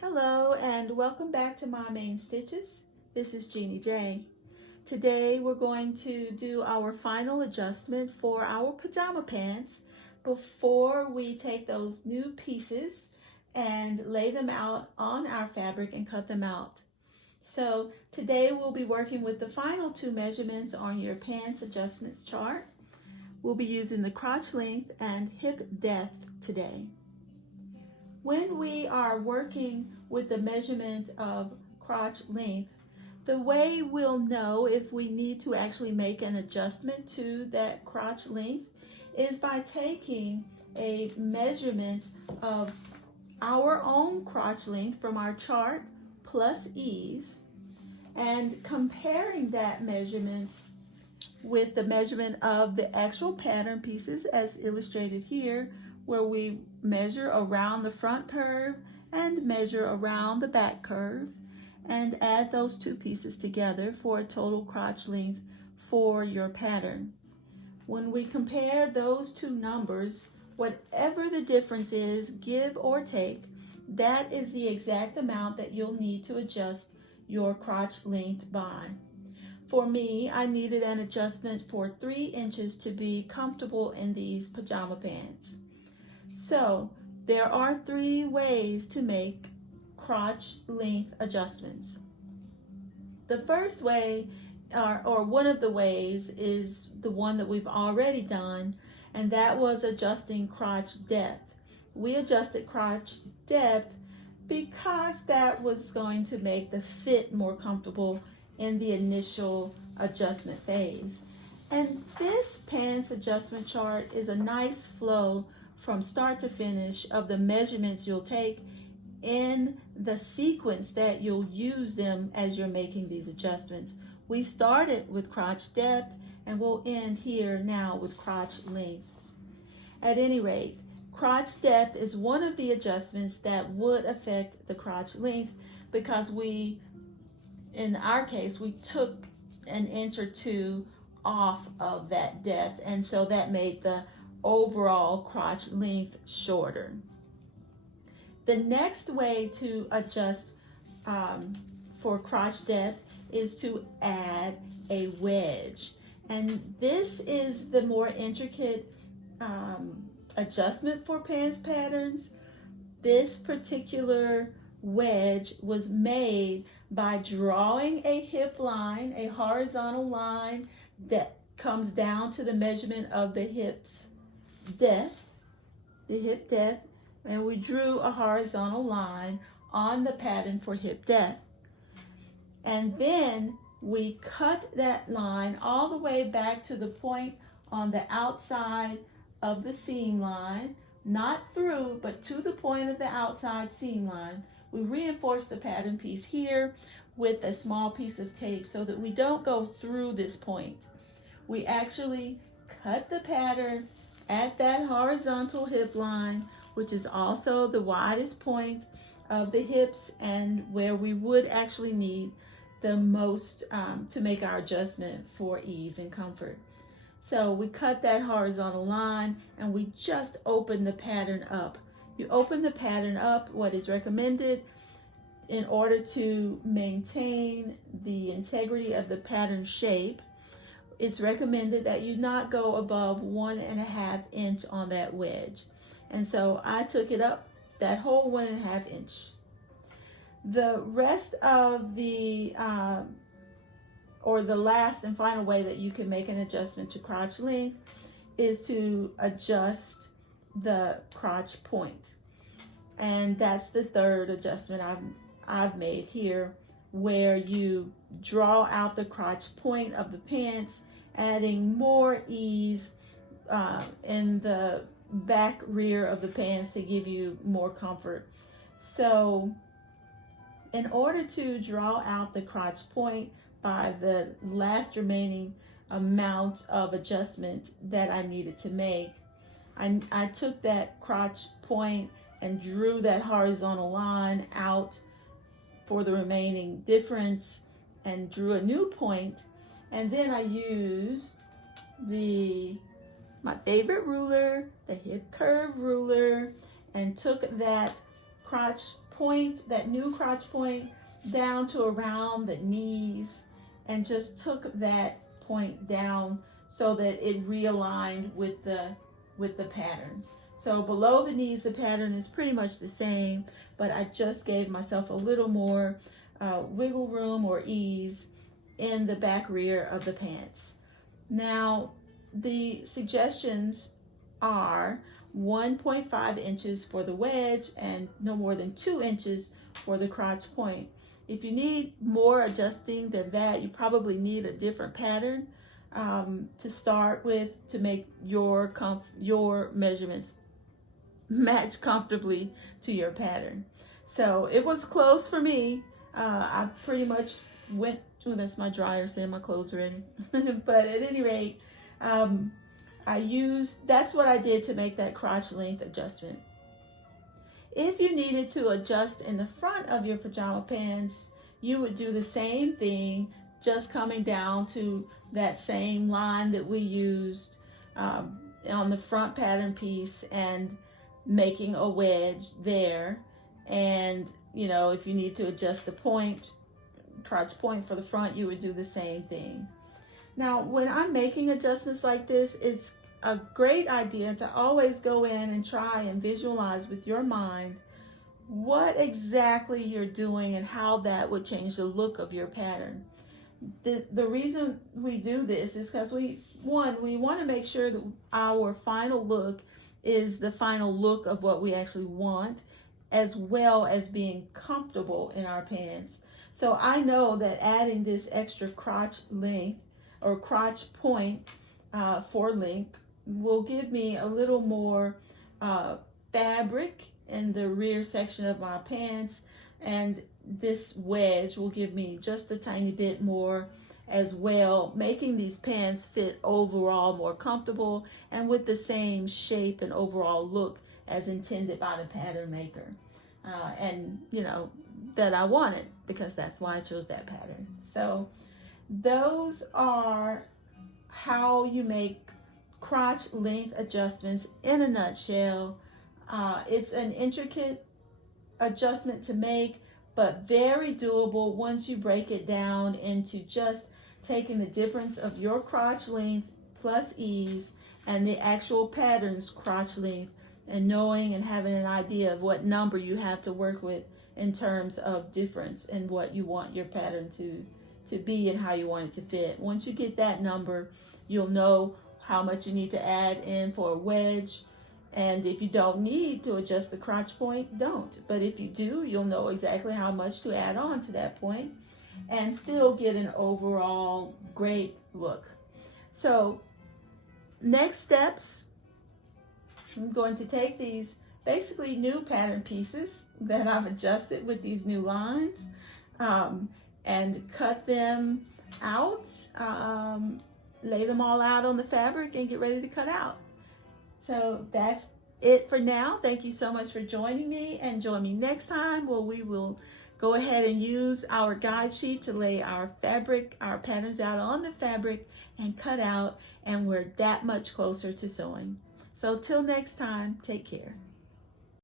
Hello and welcome back to My Main Stitches. This is Jeannie J. Today we're going to do our final adjustment for our pajama pants before we take those new pieces and lay them out on our fabric and cut them out. So today we'll be working with the final two measurements on your pants adjustments chart. We'll be using the crotch length and hip depth today. When we are working with the measurement of crotch length, the way we'll know if we need to actually make an adjustment to that crotch length is by taking a measurement of our own crotch length from our chart plus ease and comparing that measurement with the measurement of the actual pattern pieces as illustrated here, where we measure around the front curve and measure around the back curve and add those two pieces together for a total crotch length for your pattern. When we compare those two numbers, whatever the difference is, give or take, that is the exact amount that you'll need to adjust your crotch length by. For me, I needed an adjustment for 3 inches to be comfortable in these pajama pants. So there are 3 ways to make crotch length adjustments. The first way, or one of the ways, is the one that we've already done, and that was adjusting crotch depth. We adjusted crotch depth because that was going to make the fit more comfortable in the initial adjustment phase. And this pants adjustment chart is a nice flow from start to finish of the measurements you'll take in the sequence that you'll use them as you're making these adjustments. We started with crotch depth and we'll end here now with crotch length. At any rate, crotch depth is one of the adjustments that would affect the crotch length because in our case, we took an inch or 2 off of that depth, and so that made the overall crotch length shorter. The next way to adjust for crotch depth is to add a wedge. And this is the more intricate adjustment for pants patterns. This particular wedge was made by drawing a hip line, a horizontal line that comes down to the measurement of the hip's depth, the hip depth, and we drew a horizontal line on the pattern for hip depth. And then we cut that line all the way back to the point on the outside of the seam line, not through, but to the point of the outside seam line. We reinforce the pattern piece here with a small piece of tape so that we don't go through this point. We actually cut the pattern at that horizontal hip line, which is also the widest point of the hips and where we would actually need the most to make our adjustment for ease and comfort. So we cut that horizontal line and we just open the pattern up. You open the pattern up, what is recommended in order to maintain the integrity of the pattern shape. It's recommended that you not go above 1.5 inch on that wedge. And so I took it up that whole 1.5 inch. The rest of the, or the last and final way that you can make an adjustment to crotch length is to adjust the crotch point. And that's the third adjustment I've made here, where you draw out the crotch point of the pants, adding more ease in the back rear of the pants to give you more comfort. So in order to draw out the crotch point by the last remaining amount of adjustment that I needed to make, I took that crotch point and drew that horizontal line out for the remaining difference and drew a new point. And then I used my favorite ruler, the hip curve ruler, and took that crotch point, that new crotch point, down to around the knees, and just took that point down so that it realigned with the pattern. So below the knees, the pattern is pretty much the same, but I just gave myself a little more wiggle room or ease in the back rear of the pants. Now, the suggestions are 1.5 inches for the wedge and no more than 2 inches for the crotch point. If you need more adjusting than that, you probably need a different pattern to start with to make your measurements match comfortably to your pattern. So it was close for me. I pretty much went, oh, that's my dryer saying my clothes ready. But at any rate, that's what I did to make that crotch length adjustment. If you needed to adjust in the front of your pajama pants, you would do the same thing, just coming down to that same line that we used on the front pattern piece and making a wedge there. And, you know, if you need to adjust the point, crotch point for the front, you would do the same thing. Now, when I'm making adjustments like this, it's a great idea to always go in and try and visualize with your mind what exactly you're doing and how that would change the look of your pattern. The reason we do this is because we want to make sure that our final look is the final look of what we actually want, as well as being comfortable in our pants. So I know that adding this extra crotch length or crotch point for length will give me a little more fabric in the rear section of my pants, and this wedge will give me just a tiny bit more as well, making these pants fit overall more comfortable and with the same shape and overall look as intended by the pattern maker. And you know, that I wanted, because that's why I chose that pattern. So those are how you make crotch length adjustments in a nutshell. It's an intricate adjustment to make, but very doable once you break it down into just taking the difference of your crotch length plus ease and the actual pattern's crotch length, and knowing and having an idea of what number you have to work with in terms of difference in what you want your pattern to be and how you want it to fit. Once you get that number, you'll know how much you need to add in for a wedge. And if you don't need to adjust the crotch point, don't. But if you do, you'll know exactly how much to add on to that point and still get an overall great look. So next steps, I'm going to take these basically new pattern pieces that I've adjusted with these new lines and cut them out, lay them all out on the fabric and get ready to cut out. So that's it for now. Thank you so much for joining me, and join me next time where we will go ahead and use our guide sheet to lay our fabric, our patterns out on the fabric and cut out, and we're that much closer to sewing. So till next time, take care.